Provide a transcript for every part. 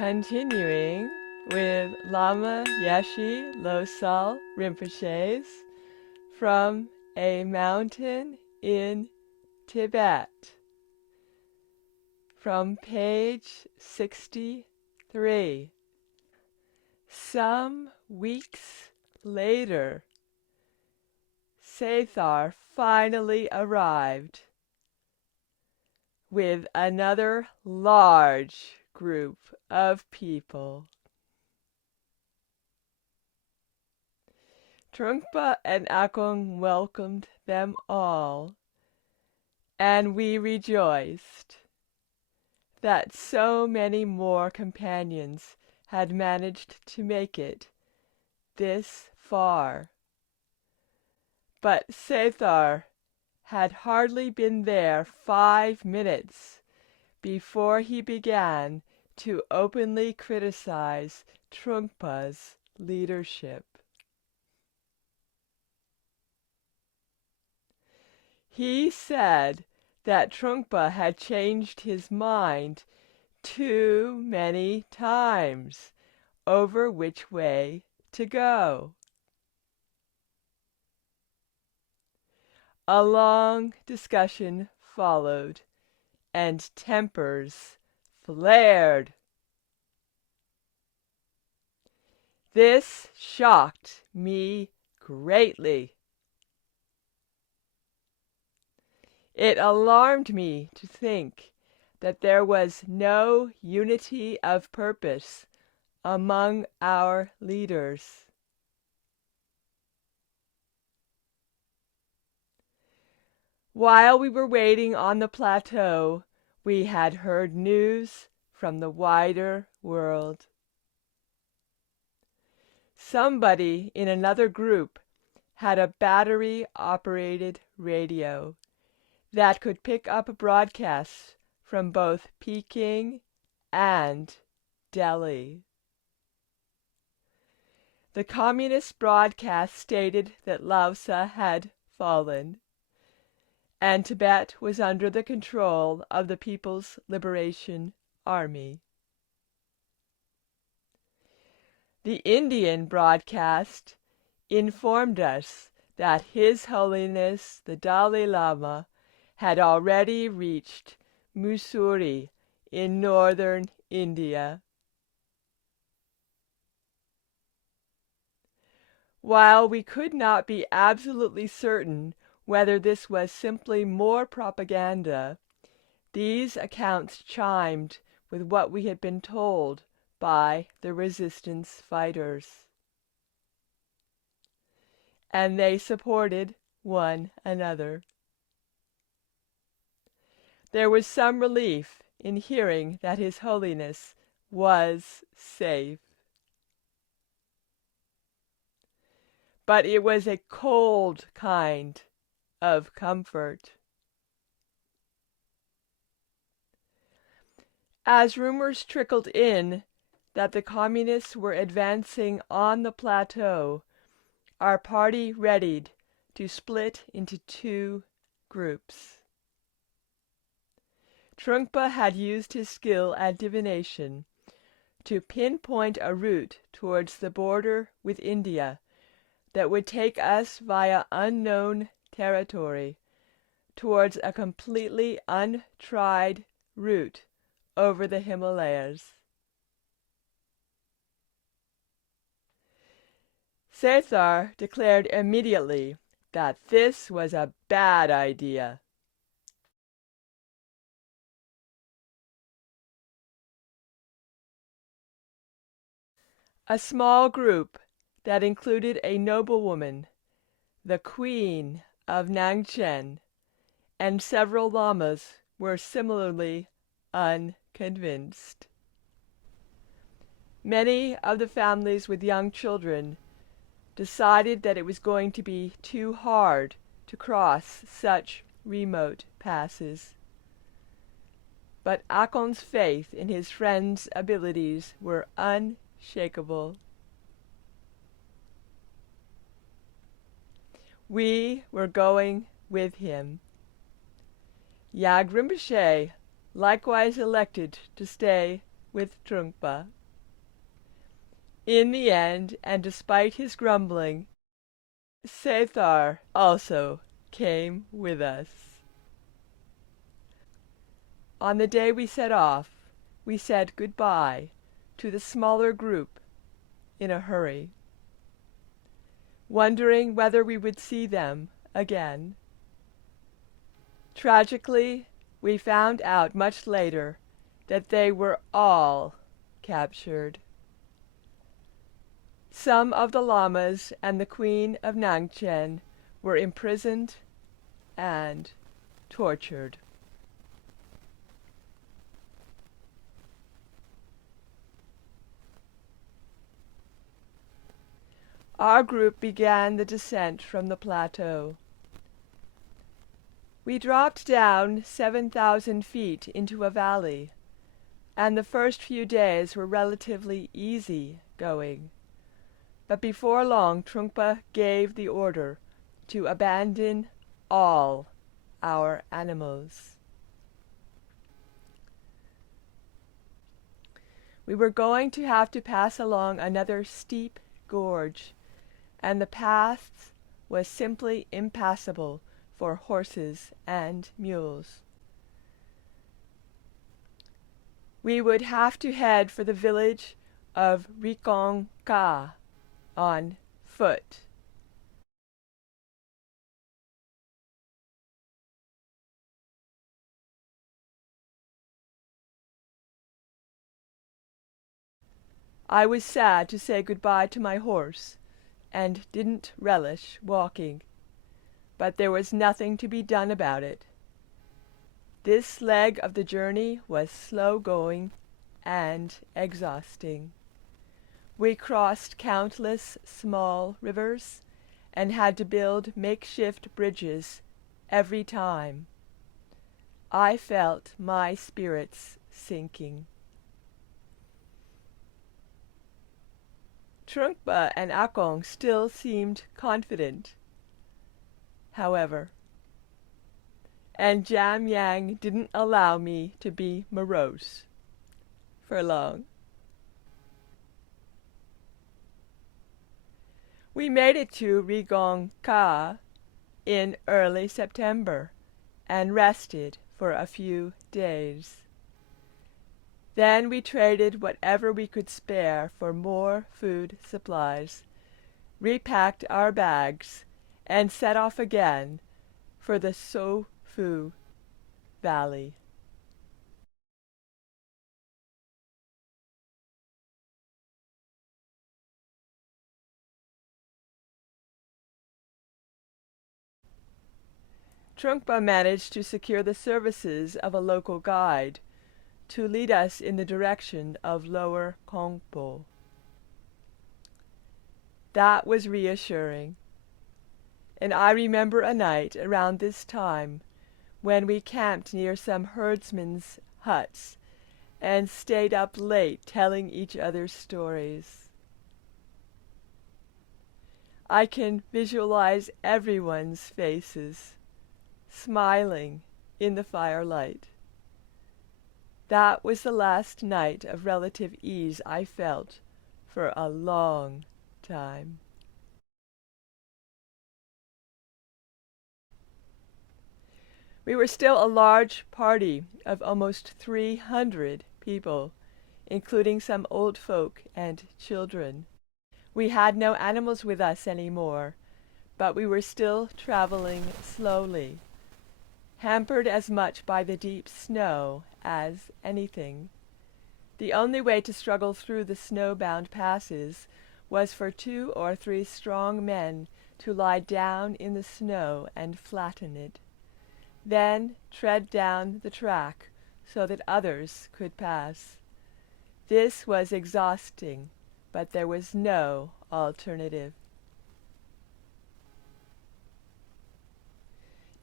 Continuing with Lama Yeshe Losal Rinpoches from a mountain in Tibet, from page 63. Some weeks later, Sethar finally arrived with another large group of people. Trungpa and Akong welcomed them all, and we rejoiced that so many more companions had managed to make it this far. But Sethar had hardly been there 5 minutes before he began to openly criticize Trungpa's leadership. He said that Trungpa had changed his mind too many times over which way to go. A long discussion followed, and tempers flared. This shocked me greatly. It alarmed me to think that there was no unity of purpose among our leaders. While we were waiting on the plateau, we had heard news from the wider world. Somebody in another group had a battery-operated radio that could pick up broadcasts from both Peking and Delhi. The communist broadcast stated that Lhasa had fallen, and Tibet was under the control of the People's Liberation Army. The Indian broadcast informed us that His Holiness the Dalai Lama had already reached Mussoorie in northern India. While we could not be absolutely certain whether this was simply more propaganda, these accounts chimed with what we had been told by the resistance fighters, and they supported one another. There was some relief in hearing that His Holiness was safe. But it was a cold kind of comfort. As rumors trickled in that the communists were advancing on the plateau, our party readied to split into 2 groups. Trungpa had used his skill at divination to pinpoint a route towards the border with India that would take us via unknown territory towards a completely untried route over the Himalayas. Sethar declared immediately that this was a bad idea. A small group that included a noblewoman, the Queen of Nangchen, and several lamas were similarly unconvinced. Many of the families with young children decided that it was going to be too hard to cross such remote passes. But Akong's faith in his friend's abilities were unshakable. We were going with him. Rinpoche likewise elected to stay with Trungpa. In the end, and despite his grumbling, Sethar also came with us. On the day we set off, we said goodbye to the smaller group in a hurry, wondering whether we would see them again. Tragically, we found out much later that they were all captured. Some of the lamas and the Queen of Nangchen were imprisoned and tortured. Our group began the descent from the plateau. We dropped down 7,000 feet into a valley, and the first few days were relatively easy going. But before long, Trungpa gave the order to abandon all our animals. We were going to have to pass along another steep gorge, and the path was simply impassable for horses and mules. We would have to head for the village of Rikong-ka on foot. I was sad to say goodbye to my horse, and didn't relish walking, but there was nothing to be done about it. This leg of the journey was slow going and exhausting. We crossed countless small rivers and had to build makeshift bridges every time. I felt my spirits sinking. Trungpa and Akong still seemed confident, however, and Jam Yang didn't allow me to be morose for long. We made it to Rigong-ka in early September and rested for a few days. Then we traded whatever we could spare for more food supplies, repacked our bags, and set off again for the So-fu Valley. Trungpa managed to secure the services of a local guide to lead us in the direction of Lower Kongpo. That was reassuring, and I remember a night around this time when we camped near some herdsmen's huts and stayed up late telling each other stories. I can visualize everyone's faces, smiling in the firelight. That was the last night of relative ease I felt for a long time. We were still a large party of almost 300 people, including some old folk and children. We had no animals with us anymore, but we were still traveling slowly, hampered as much by the deep snow as anything. The only way to struggle through the snow-bound passes was for 2 or 3 strong men to lie down in the snow and flatten it, then tread down the track so that others could pass. This was exhausting, but there was no alternative.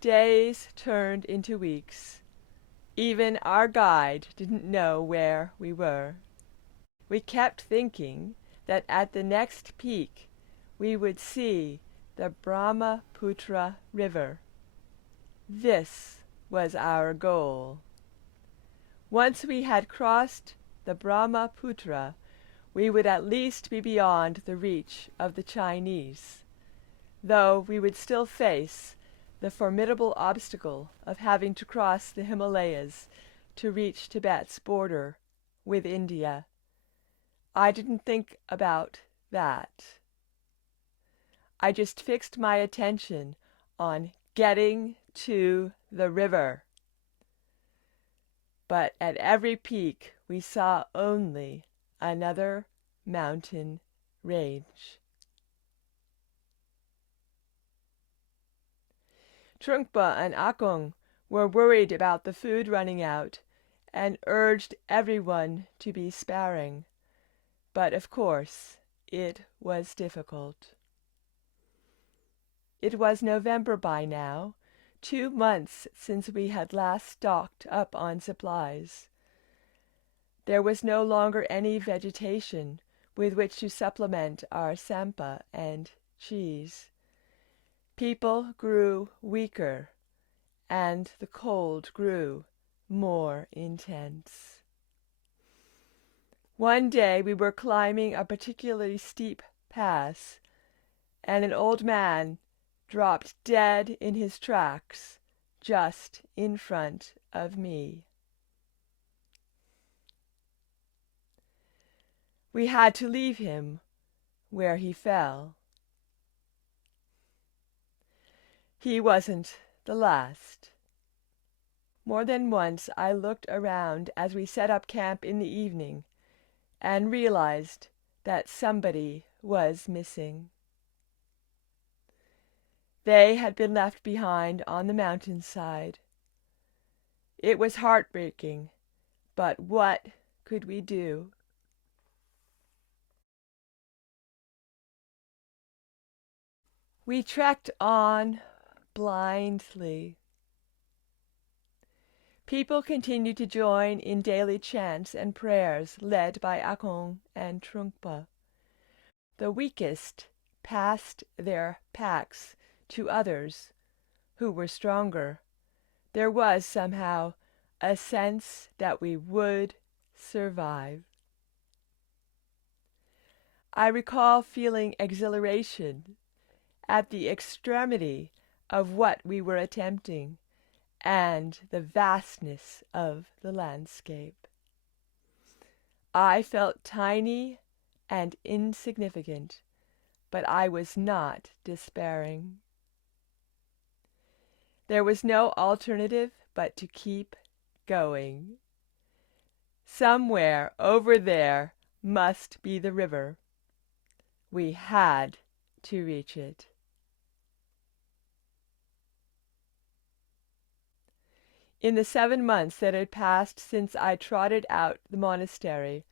Days turned into weeks. Even our guide didn't know where we were. We kept thinking that at the next peak we would see the Brahmaputra River. This was our goal. Once we had crossed the Brahmaputra, we would at least be beyond the reach of the Chinese, though we would still face the formidable obstacle of having to cross the Himalayas to reach Tibet's border with India. I didn't think about that. I just fixed my attention on getting to the river. But at every peak we saw only another mountain range. Trungpa and Akong were worried about the food running out and urged everyone to be sparing. But of course, it was difficult. It was November by now, 2 months since we had last stocked up on supplies. There was no longer any vegetation with which to supplement our sampa and cheese. People grew weaker, and the cold grew more intense. One day we were climbing a particularly steep pass, and an old man dropped dead in his tracks just in front of me. We had to leave him where he fell. He wasn't the last. More than once I looked around as we set up camp in the evening and realized that somebody was missing. They had been left behind on the mountainside. It was heartbreaking, but what could we do? We trekked on blindly. People continued to join in daily chants and prayers led by Akong and Trungpa. The weakest passed their packs to others who were stronger. There was somehow a sense that we would survive. I recall feeling exhilaration at the extremity of what we were attempting and the vastness of the landscape. I felt tiny and insignificant, but I was not despairing. There was no alternative but to keep going. Somewhere over there must be the river. We had to reach it. In the 7 months that had passed since I trotted out the monastery,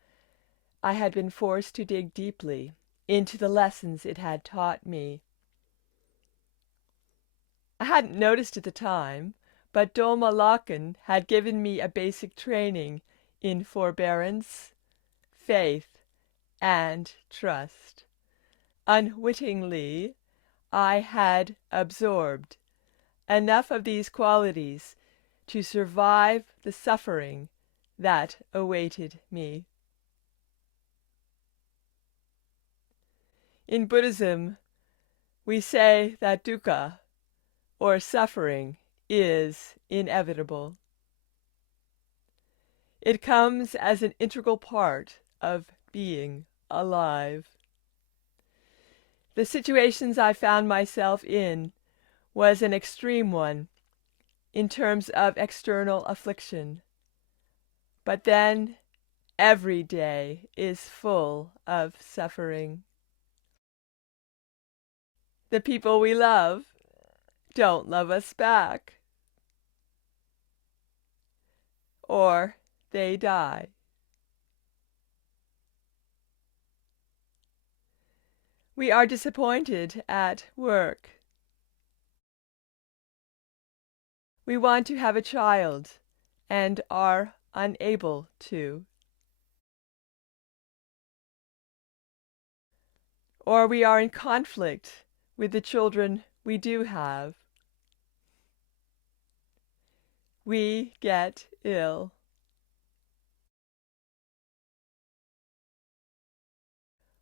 I had been forced to dig deeply into the lessons it had taught me. I hadn't noticed at the time, but Dolma Lakan had given me a basic training in forbearance, faith, and trust. Unwittingly, I had absorbed enough of these qualities to survive the suffering that awaited me. In Buddhism, we say that dukkha, or suffering, is inevitable. It comes as an integral part of being alive. The situations I found myself in was an extreme one in terms of external affliction. But then every day is full of suffering. The people we love don't love us back. Or they die. We are disappointed at work. We want to have a child and are unable to. Or we are in conflict with the children we do have. We get ill.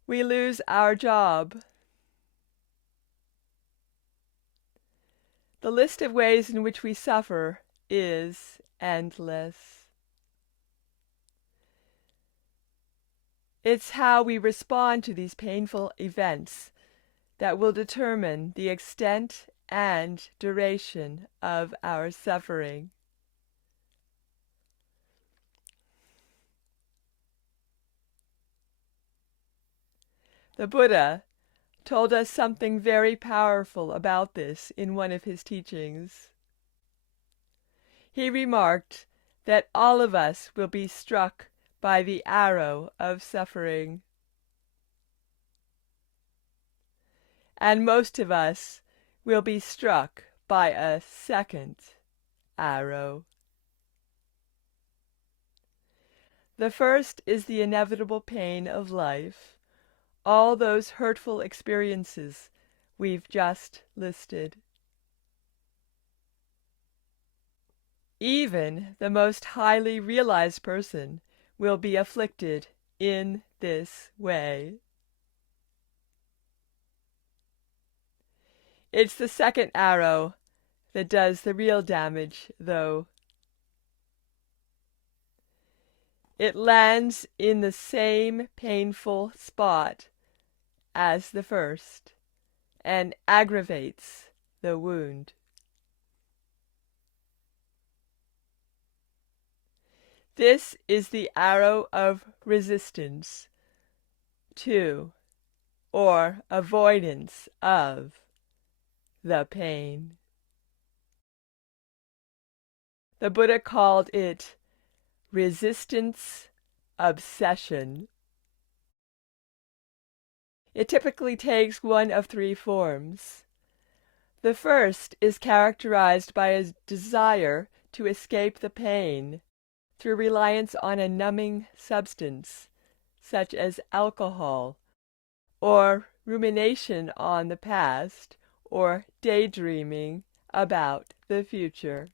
we lose our job. The list of ways in which we suffer is endless. It's how we respond to these painful events that will determine the extent and duration of our suffering. The Buddha told us something very powerful about this in one of his teachings. He remarked that all of us will be struck by the arrow of suffering. And most of us will be struck by a second arrow. The first is the inevitable pain of life, all those hurtful experiences we've just listed. Even the most highly realized person will be afflicted in this way. It's the second arrow that does the real damage, though. It lands in the same painful spot as the first and aggravates the wound. This is the arrow of resistance to or avoidance of the pain. The Buddha called it resistance obsession. It typically takes one of three forms. The first is characterized by a desire to escape the pain through reliance on a numbing substance, such as alcohol, or rumination on the past, or daydreaming about the future.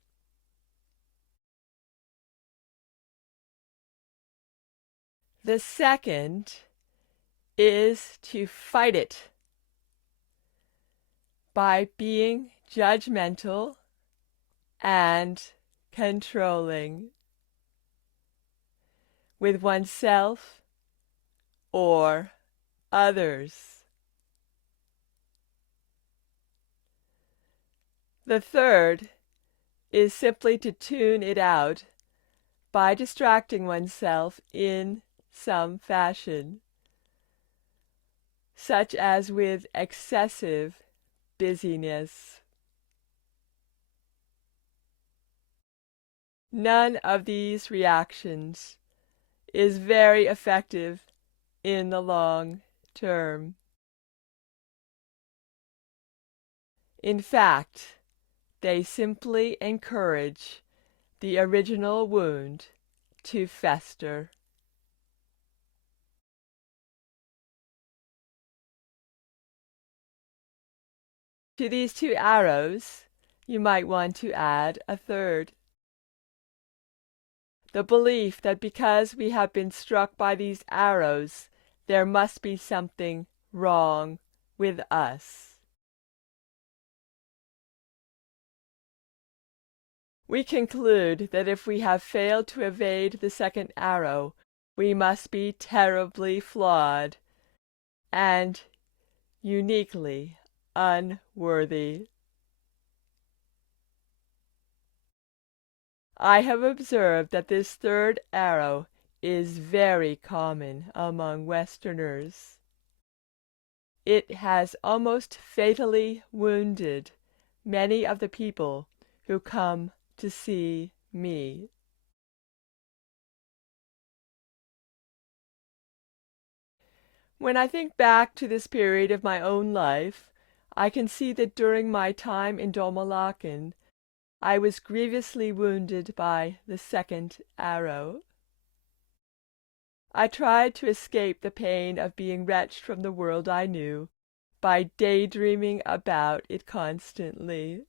The second is to fight it by being judgmental and controlling with oneself or others. The third is simply to tune it out by distracting oneself in some fashion, such as with excessive busyness. None of these reactions is very effective in the long term. In fact, they simply encourage the original wound to fester. To these two arrows, you might want to add a third. The belief that because we have been struck by these arrows, there must be something wrong with us. We conclude that if we have failed to evade the second arrow, we must be terribly flawed and uniquely unworthy. I have observed that this third arrow is very common among Westerners. It has almost fatally wounded many of the people who come to see me. When I think back to this period of my own life, I can see that during my time in Domalakan, I was grievously wounded by the second arrow. I tried to escape the pain of being wrenched from the world I knew by daydreaming about it constantly.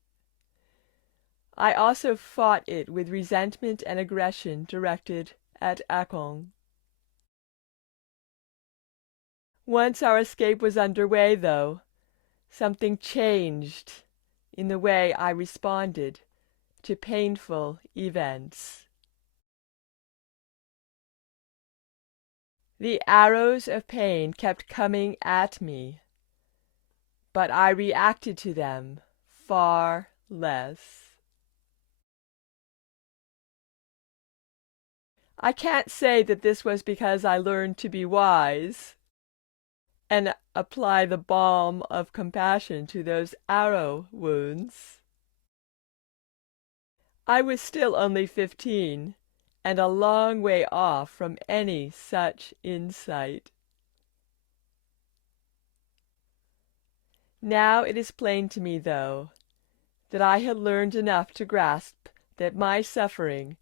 I also fought it with resentment and aggression directed at Akong. Once our escape was underway, though, something changed in the way I responded to painful events. The arrows of pain kept coming at me, but I reacted to them far less. I can't say that this was because I learned to be wise and apply the balm of compassion to those arrow wounds. I was still only 15, and a long way off from any such insight. Now it is plain to me, though, that I had learned enough to grasp that my suffering,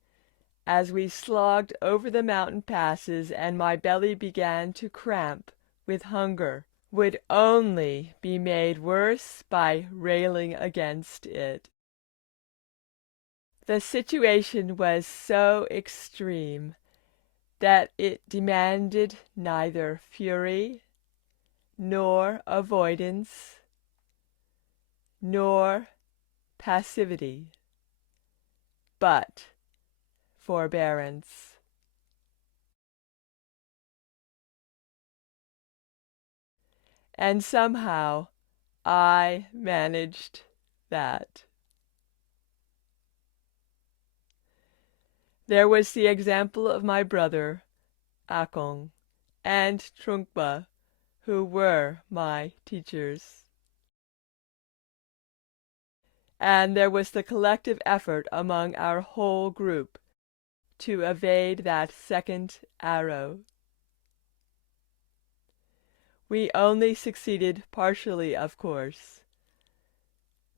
as we slogged over the mountain passes and my belly began to cramp with hunger, would only be made worse by railing against it. The situation was so extreme that it demanded neither fury, nor avoidance, nor passivity, but forbearance. And somehow I managed that. There was the example of my brother, Akong, and Trungpa, who were my teachers. And there was the collective effort among our whole group to evade that second arrow. We only succeeded partially, of course,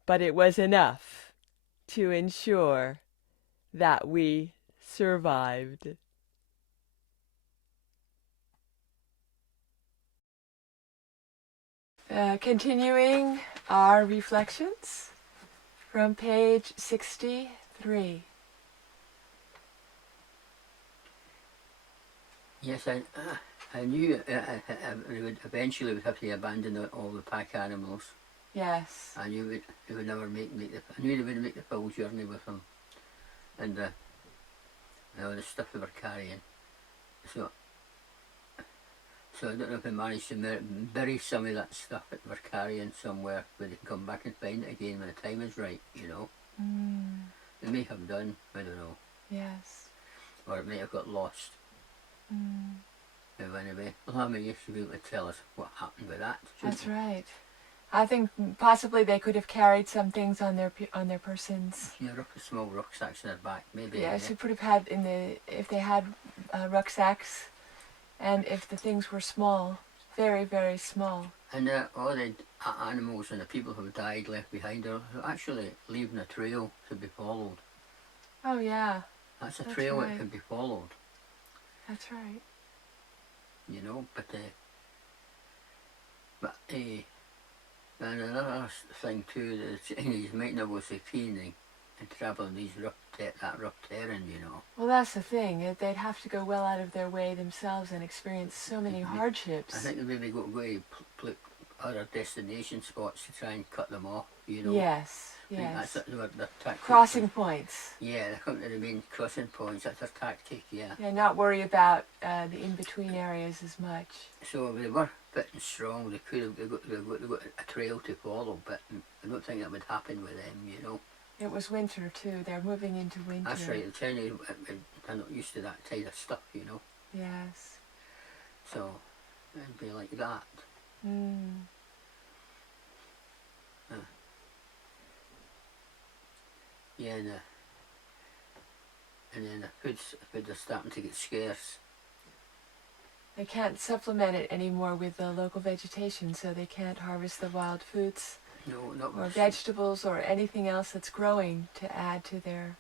but it was enough to ensure that we survived. Continuing our reflections from page 63. Yes, I knew we would eventually would have to abandon all the pack animals. Yes. I knew it would never make the. I knew they wouldn't make the full journey with them, and all the stuff they were carrying. So I don't know if they managed to bury some of that stuff that we're carrying somewhere where they can come back and find it again when the time is right. You know. They may have done. I don't know. Yes. Or it may have got lost. Anyway, Lama used to be able to tell us what happened with that. That's right. I think possibly they could have carried some things on their persons. Yeah, small rucksacks in their back, maybe. Yes, you could have had if they had rucksacks, and if the things were small, very, very small. And all the animals and the people who died left behind are actually leaving a trail to be followed. Oh yeah. That's a trail that can be followed. That's right. You know, and another thing too, the Chinese might not go so keen and travel these that rough terrain, you know. Well, that's the thing. They'd have to go well out of their way themselves and experience so many hardships. I think they maybe go to other destination spots to try and cut them off, you know. Yes, yes. That's their tactic. Crossing points. Yeah, they come to the main crossing points. That's their tactic, yeah. Yeah, not worry about the in-between areas as much. So if they were fit and strong, they could have got a trail to follow, but I don't think that would happen with them, you know. It was winter too. They're moving into winter. That's right. The Chinese are not used to that kind of stuff, you know. Yes. So it'd be like that. Yeah, and then the food is starting to get scarce. They can't supplement it anymore with the local vegetation, so they can't harvest the wild foods. No, not or vegetables or anything else that's growing to add to their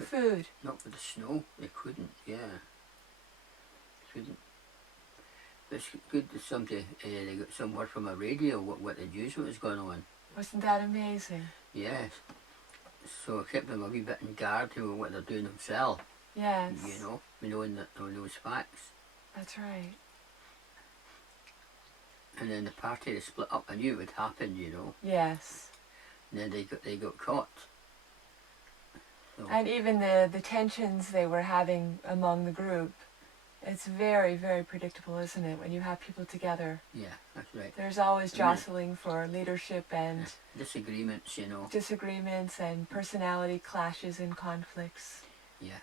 food. Not with the snow, they couldn't, yeah. Couldn't. It's good that somebody, they got some word from a radio what the news was going on. Wasn't that amazing? Yes. So it kept them a wee bit in guard to what they're doing themselves. Yes. You know, knowing those facts. That's right. And then the party they split up. I knew it would happen, you know. Yes. And then they got caught. So, And even the tensions they were having among the group, it's very, very predictable, isn't it? When you have people together, yeah, that's right. there's always I mean, jostling for leadership and disagreements, you know. disagreements and personality clashes and conflicts. Yeah.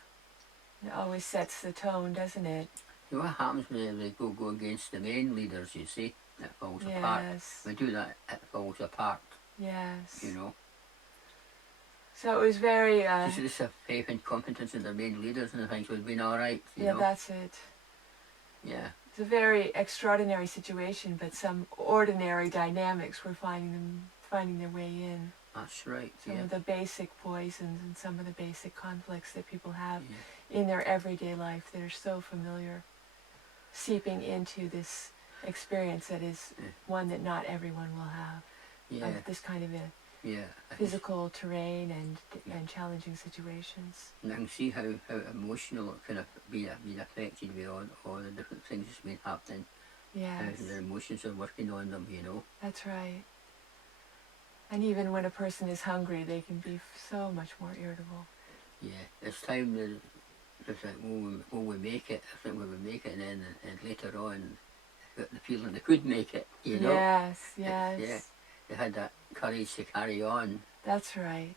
It always sets the tone, doesn't it? You know what happens when they go against the main leaders, you see? It falls apart. Yes. We do that, it falls apart, Yes. you know. So it was very... Just have faith and confidence in the main leaders and things would have been alright, you yeah, know. that's it. Yeah. It's a very extraordinary situation, but some ordinary dynamics were finding their way in. That's right, Some yeah. of the basic poisons and some of the basic conflicts that people have Yeah. in their everyday life that are so familiar, seeping into this experience that is one that not everyone will have, Yeah. of this kind of a Yeah. physical terrain and challenging situations. And I can see how emotional it can have been affected by all the different things that's been happening. Yes, How their emotions are working on them, you know. that's right. And even when a person is hungry, they can be so much more irritable. Yeah, it's time that it's like, will we make it? I think we would make it, and then and later on, got the feeling they could make it, you know. Yes, yes. Yeah, they had that courage to carry on. That's right.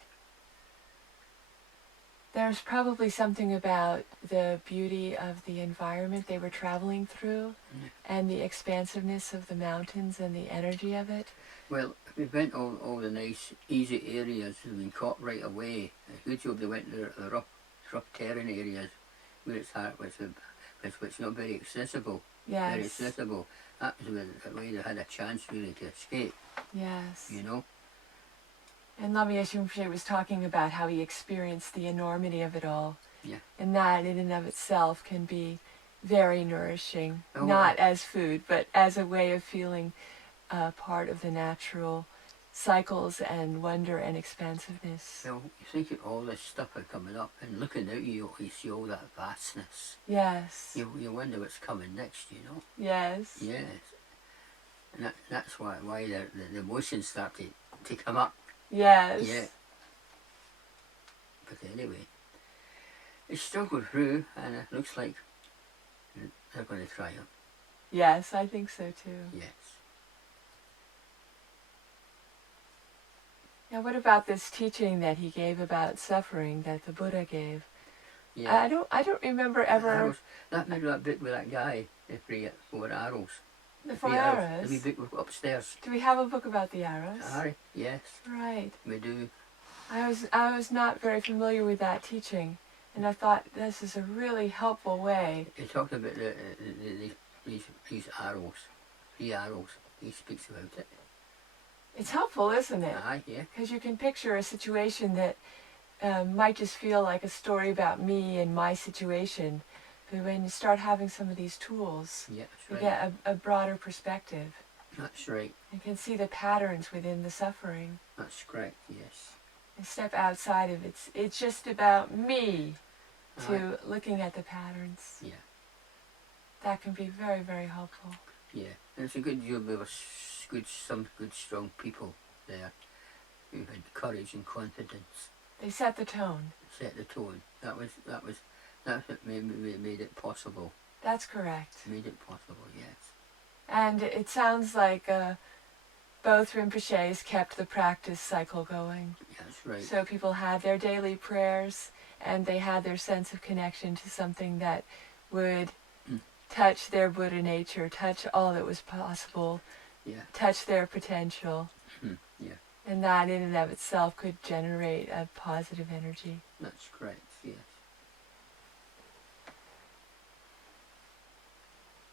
There's probably something about the beauty of the environment they were traveling through and the expansiveness of the mountains and the energy of it. Well, we went all the nice, easy areas and been caught right away. A good job they went to the rough terrain areas where it's hard, which not very accessible. Yes. Very accessible. That was the way they had a chance really to escape, Yes. you know. And Lama Yeshe Rinpoche was talking about how he experienced the enormity of it all. Yeah. And that in and of itself can be very nourishing, Oh, not as food, but as a way of feeling part of the natural cycles and wonder and expansiveness. Well, you think of all this stuff are coming up, and looking out you see all that vastness. Yes. You wonder what's coming next, you know. Yes. Yes. And that's why the emotions start to come up. Yes. Yeah. But anyway, it's struggled through, and it looks like they're going to triumph. Yes, I think so too. Yes. Now, what about this teaching that he gave about suffering that the Buddha gave? Yeah. I don't remember ever. That bit with that guy, the 4 arrows. The 4 The arrows. wee bit upstairs. Do we have a book about the arrows? Aye, yes, Right. we do. I was not very familiar with that teaching, and I thought this is a really helpful way. He talked about these arrows, 3 arrows. He speaks about it. It's helpful, isn't it? Aye, yeah. Because you can picture a situation that might just feel like a story about me and my situation, but when you start having some of these tools, Yeah, you that's right. get a broader perspective. That's right. You can see the patterns within the suffering. That's correct, yes. And step outside of it. It's just about me to Aye. looking at the patterns. Yeah. That can be very, very helpful. Yeah, and it's a good job there were some good strong people there who had courage and confidence. They set the tone. Set the tone. That's what made it possible. That's correct. Made it possible, yes. And it sounds like both Rinpoches kept the practice cycle going. Yeah, that's right. So people had their daily prayers and they had their sense of connection to something that would touch their Buddha nature, touch all that was possible, Yeah. touch their potential. Yeah, And that in and of itself could generate a positive energy. that's correct, yes.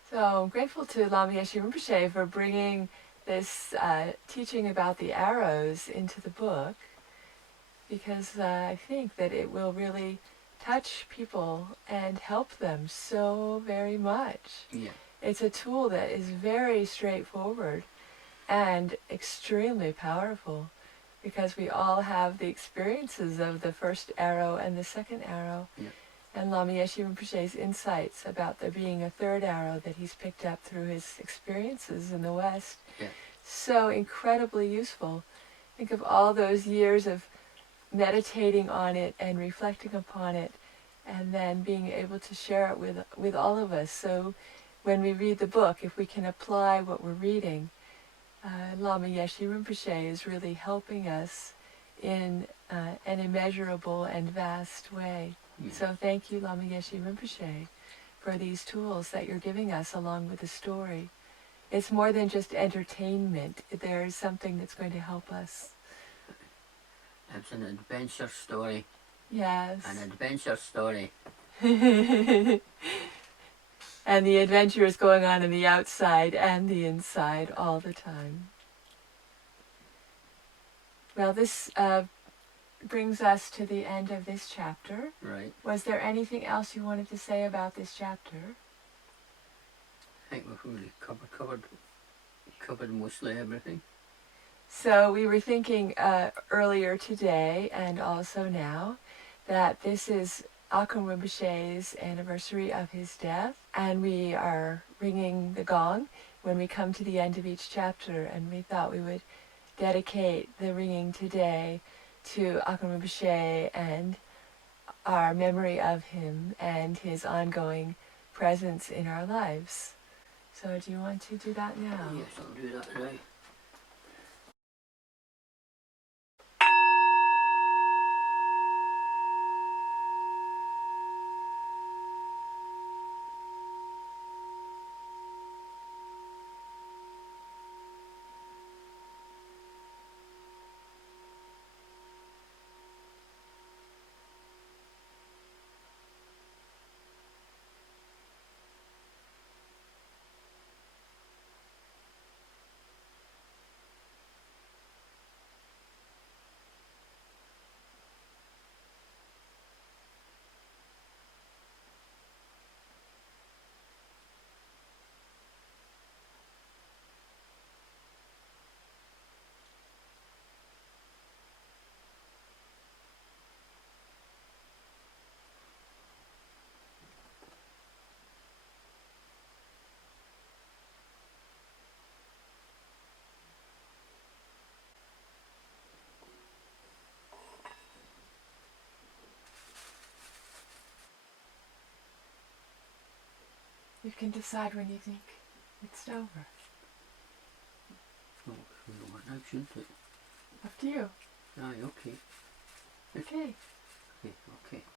So I'm grateful to Lama Yeshe Rinpoche for bringing this teaching about the arrows into the book, because I think that it will really touch people and help them so very much. Yeah. It's a tool that is very straightforward and extremely powerful, because we all have the experiences of the first arrow and the second arrow. Yeah. and Lama Yeshe Rinpoche's insights about there being a third arrow that he's picked up through his experiences in the West. Yeah. So incredibly useful. Think of all those years of meditating on it and reflecting upon it, and then being able to share it with all of us. So when we read the book, if we can apply what we're reading, Lama Yeshe Rinpoche is really helping us in an immeasurable and vast way. Yeah. So thank you, Lama Yeshe Rinpoche, for these tools that you're giving us along with the story. It's more than just entertainment. There is something that's going to help us. It's an adventure story. Yes. An adventure story. And the adventure is going on in the outside and the inside all the time. Well, this brings us to the end of this chapter. Right. Was there anything else you wanted to say about this chapter? I think we've really covered mostly everything. So we were thinking earlier today and also now that this is Akam Rinpoche's anniversary of his death, and we are ringing the gong when we come to the end of each chapter, and we thought we would dedicate the ringing today to Akam Rinpoche and our memory of him and his ongoing presence in our lives. So do you want to do that now? Yes, I'll do that now. You can decide when you think it's over. Oh, we'll go now, shouldn't it? Up to you. Aye, okay. Okay. Okay, okay.